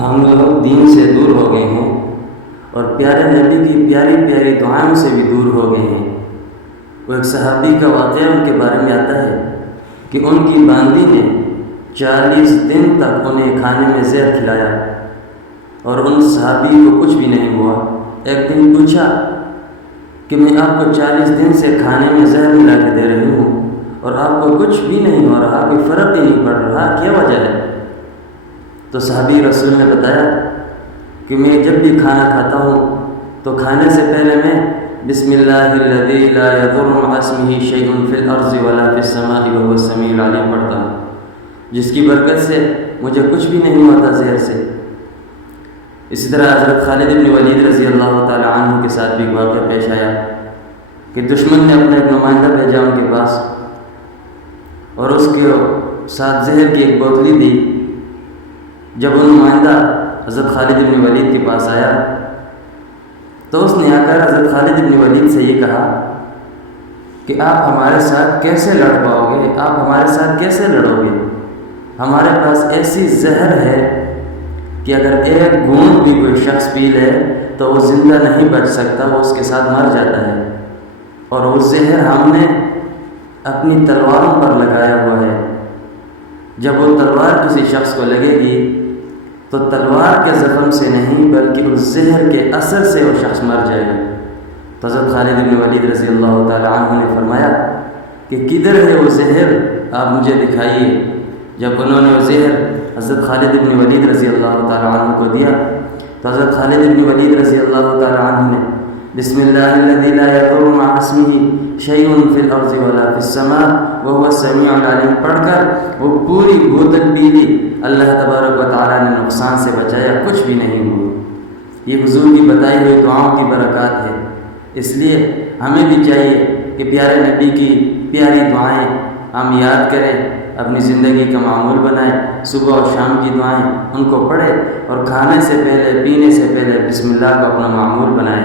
ہم لوگ دین سے دور ہو گئے ہیں اور پیارے نبی کی پیاری پیاری دعاؤں سے بھی دور ہو گئے ہیں۔ وہ ایک صحابی کا واقعہ ان کے بارے میں آتا ہے کہ ان کی باندی نے 40 دن تک انہیں کھانے میں زہر کھلایا اور ان صحابی کو کچھ بھی نہیں ہوا۔ ایک دن پوچھا کہ میں آپ کو 40 دن سے کھانے میں زہر ملا کے دے رہی ہوں اور آپ کو کچھ بھی نہیں ہو رہا، کوئی فرق بھی نہیں پڑ رہا، کیا وجہ ہے؟ تو صحابی رسول نے بتایا کہ میں جب بھی کھانا کھاتا ہوں تو کھانے سے پہلے میں بسم اللہ الذی لا یضر مع اسمہ شیء فی الارض ولا فی السماء وهو السمیع العلیم پڑھتا ہوں، جس کی برکت سے مجھے کچھ بھی نہیں ہوتا زہر سے۔ اسی طرح حضرت خالد بن ولید رضی اللہ تعالی عنہ کے ساتھ بھی واقعہ پیش آیا کہ دشمن نے اپنا ایک نمائندہ بھیجا ان کے پاس اور اس کے ساتھ زہر کی ایک بوتلی دی۔ جب وہ نمائندہ حضرت خالد بن ولید کے پاس آیا تو اس نے آ کر حضرت خالد بن ولید سے یہ کہا کہ آپ ہمارے ساتھ کیسے لڑ پاؤ گے، آپ ہمارے ساتھ کیسے لڑو گے؟ ہمارے پاس ایسی زہر ہے کہ اگر ایک گھونٹ بھی کوئی شخص پی لے تو وہ زندہ نہیں بچ سکتا، وہ اس کے ساتھ مر جاتا ہے، اور وہ زہر ہم نے اپنی تلواروں پر لگایا ہوا ہے۔ جب وہ تلوار کسی شخص کو لگے گی تو تلوار کے زخم سے نہیں بلکہ اس زہر کے اثر سے وہ شخص مر جائے گا۔ تو حضرت خالد بن ولید رضی اللہ تعالی عنہ نے فرمایا کہ کدھر ہے وہ زہر، آپ مجھے دکھائیے۔ جب انہوں نے وہ زہر حضرت خالد بن ولید رضی اللہ تعالی عنہ کو دیا تو حضرت خالد بن ولید رضی اللہ تعالی عنہ نے بسم اللہ الذی لا یضر مع اسمہ شیء فی الارض ولا فی السماء وهو السمیع العلیم پڑھ کر وہ پوری بوتل پی لی۔ اللہ تبارک و تعالیٰ نے نقصان سے بچایا، کچھ بھی نہیں ہوا۔ یہ حضور کی بتائی ہوئی دعاؤں کی برکات ہے، اس لیے ہمیں بھی چاہیے کہ پیارے نبی کی پیاری دعائیں ہم یاد کریں، اپنی زندگی کا معمول بنائیں، صبح اور شام کی دعائیں ان کو پڑھیں اور کھانے سے پہلے پینے سے پہلے بسم اللہ کو اپنا معمول بنائیں۔